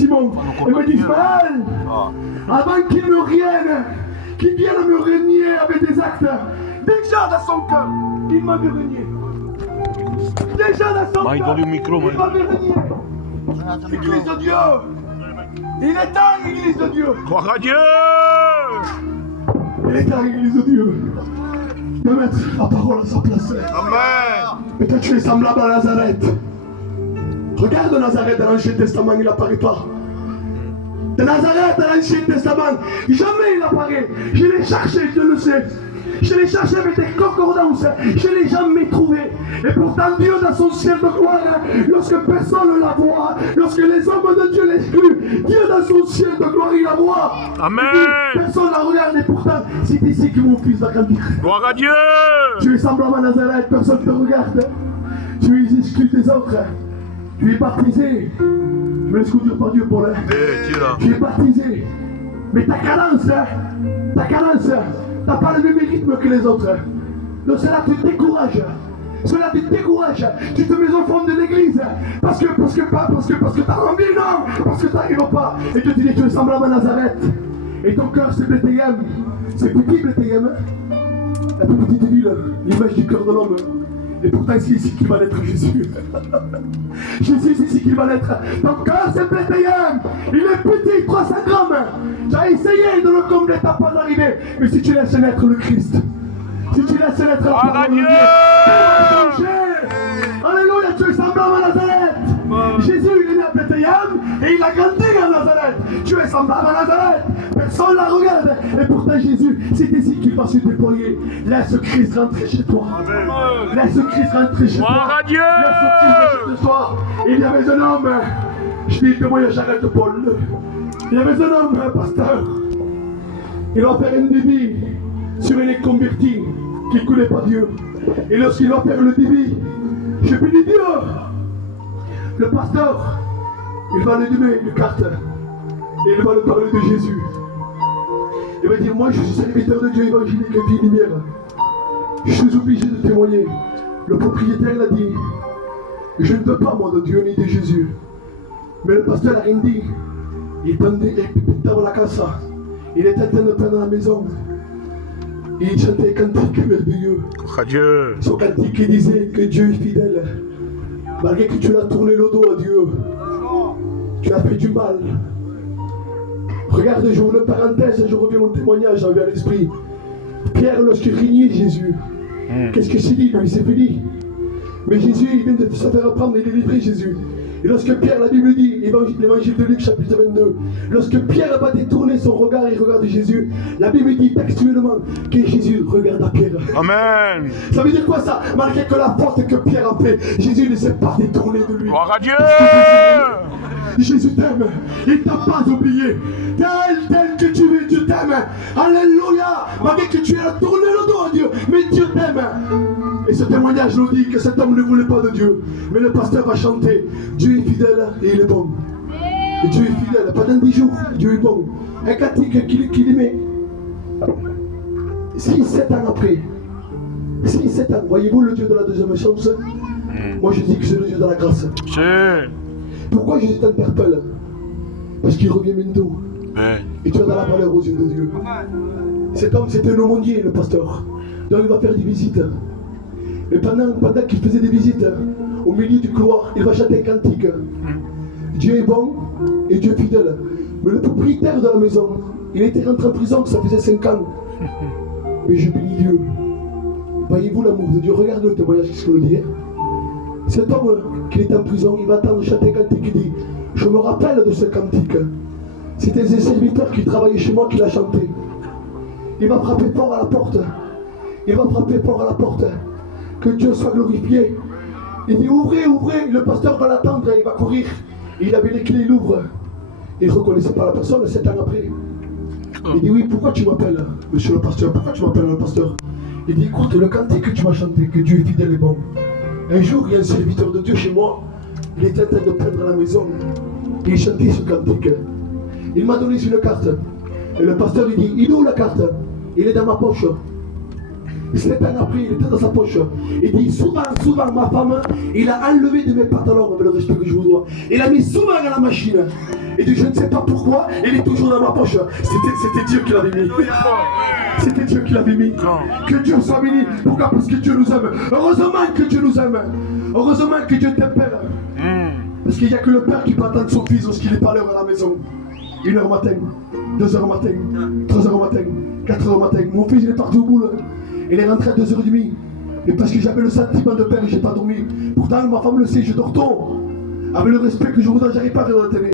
Simon. Elle me dit, Ismaël, avant qu'il me revienne, qu'il vienne me renier avec des actes, déjà dans son cœur, il m'avait renié. Déjà dans son cœur, il m'avait renié. Église de Dieu, il est temps, Église de Dieu. Gloire à Dieu. Il est temps, Église de Dieu, de mettre la parole à sa place. Amen. Et toi, tu es semblable à Nazareth. Regarde Nazareth dans l'Ancien Testament, il n'apparaît pas. De Nazareth dans l'Ancien Testament, jamais il apparaît. Je l'ai cherché, je le sais. Je l'ai cherché avec des concordances. Je ne l'ai jamais trouvé. Et pourtant, Dieu, dans son ciel de gloire, lorsque personne ne la voit, lorsque les hommes de Dieu l'excluent, Dieu, dans son ciel de gloire, il la voit. Amen. Personne ne la regarde. Et pourtant, c'est ici que mon fils va grandir. Gloire à Dieu. Tu es semblable à Nazareth, personne ne te regarde. Tu es exclu des autres. Tu es baptisé. Je me laisse conduire par Dieu pour l'air. Tu es baptisé. Mais ta cadence, t'as pas le même rythme que les autres. Donc cela te décourage. Cela te décourage. Tu te mets au fond de l'église. Parce que t'as envie, non. Parce que t'arrives pas. Et Dieu te dit, tu es semblable à Nazareth. Et ton cœur, c'est Bethléem. C'est petit Bethléem. La plus petite ville, l'image du cœur de l'homme. Et pourtant, c'est ici qu'il va naître Jésus. Jésus, c'est ici qu'il va naître. Ton cœur, c'est Bethléem. Il est petit, 300 grammes. Tu as essayé de le combler, t'as pas arrivé. Mais si tu laisses naître le Christ, si tu laisses naître la parole de Dieu, tu vas changer. Alléluia, tu es semblable à Nazareth. Jésus, il est né à Bethléem et il a grandi à Nazareth. Tu es semblable à Nazareth. Personne ne la regarde. Et pourtant, Jésus, c'est ici qu'il va se déployer. Laisse Christ rentrer chez toi. Laisse Christ rentrer chez toi. Gloire à Dieu. Laisse Christ rentrer chez toi. Il y avait un homme, je dis que moi, j'arrête Paul. Il y avait un homme, un pasteur. Il va faire un débit sur un converti qui ne connaît pas Dieu. Et lorsqu'il va faire le débit, je bénis Dieu. Le pasteur, il va lui donner une carte et il va lui parler de Jésus. Il va dire, moi je suis serviteur de Dieu évangélique et vie lumière. Je suis obligé de témoigner. Le propriétaire l'a dit, je ne veux pas moi de Dieu ni de Jésus. Mais le pasteur n'a rien dit. Il pintava la casa. Il était en train de peindre la maison. Et il chantait un cantique merveilleux. Gloire à Dieu. Son cantique qui disait que Dieu est fidèle. Malgré que tu l'as tourné le dos à Dieu, tu as fait du mal. Regarde, j'ouvre une parenthèse, je reviens à mon témoignage envers l'esprit. Pierre, lorsqu'il régnait Jésus, qu'est-ce que c'est dit? Lui, c'est fini. Mais Jésus, il vient de se faire reprendre, il est livré, Jésus. Et lorsque Pierre, la Bible dit, l'évangile de Luc, chapitre 22, lorsque Pierre va détourner son regard et regarde Jésus, la Bible dit textuellement que Jésus regarde à Pierre. Amen. Ça veut dire quoi ça? Malgré que la faute que Pierre a fait, Jésus ne s'est pas détourné de lui. Gloire à Dieu. Jésus t'aime, il ne t'a pas oublié. Tel que tu es, Dieu t'aime. Alléluia. Malgré que tu aies tourné le dos à Dieu, mais Dieu t'aime. Et ce témoignage nous dit que cet homme ne voulait pas de Dieu. Mais le pasteur va chanter, Dieu est fidèle et il est bon. Et Dieu est fidèle, pendant 10 jours, Dieu est bon. Un cantique qu'il aimait. 6-7 ans après, 6-7 ans, voyez-vous le Dieu de la deuxième chance? Moi je dis que c'est le Dieu de la grâce. Pourquoi Jésus t'interpelle? Parce qu'il revient bientôt. Et tu as de la valeur aux yeux de Dieu. Cet homme c'était un aumônier, le pasteur. Donc il va faire des visites. Et pendant qu'il faisait des visites, au milieu du couloir, il va chanter un cantique. Dieu est bon et Dieu est fidèle. Mais le propriétaire de la maison, il était rentré en prison, ça faisait 5 ans. Mais je bénis Dieu. Voyez-vous l'amour de Dieu? Regardez le témoignage, qu'est-ce qu'il nous dit. Cet homme qui est en prison, il va attendre chanter un cantique. Il dit, je me rappelle de ce cantique. C'était un serviteur qui travaillait chez moi qui l'a chanté. Il va frapper fort à la porte. Il va frapper fort à la porte. Que Dieu soit glorifié. Il dit, ouvrez, ouvrez. Le pasteur va l'attendre, il va courir. Il avait les clés, il ouvre. Il ne reconnaissait pas la personne 7 ans après. Il dit, oui, pourquoi tu m'appelles, monsieur le pasteur? Pourquoi tu m'appelles le pasteur? Il dit, écoute, le cantique que tu m'as chanté, que Dieu est fidèle et bon. Un jour, il y a un serviteur de Dieu chez moi. Il était en train de peindre la maison. Et il chantait ce cantique. Il m'a donné une carte. Et le pasteur, il dit, il est où la carte? Il est dans ma poche. 7 ans après, il était dans sa poche. Il dit, souvent, ma femme, il a enlevé de mes pantalons, avec le respect que je vous dois. Il a mis souvent à la machine. Et je ne sais pas pourquoi, il est toujours dans ma poche. C'était Dieu qui l'avait mis. C'était Dieu qui l'avait mis. Que Dieu soit béni. Pourquoi? Parce que Dieu nous aime. Heureusement que Dieu nous aime. Heureusement que Dieu t'aime, Père. Parce qu'il n'y a que le Père qui peut attendre son fils lorsqu'il est pas à l'heure à la maison. 1h matin, 2h matin, 3h matin, 4h matin. Mon fils il est parti au boulot. Il est rentré à 2h30. Et parce que j'avais le sentiment de père et j'ai pas dormi. Pourtant ma femme le sait, je dors tôt. Avec le respect que je voudrais, j'arrive pas à regarder la télé.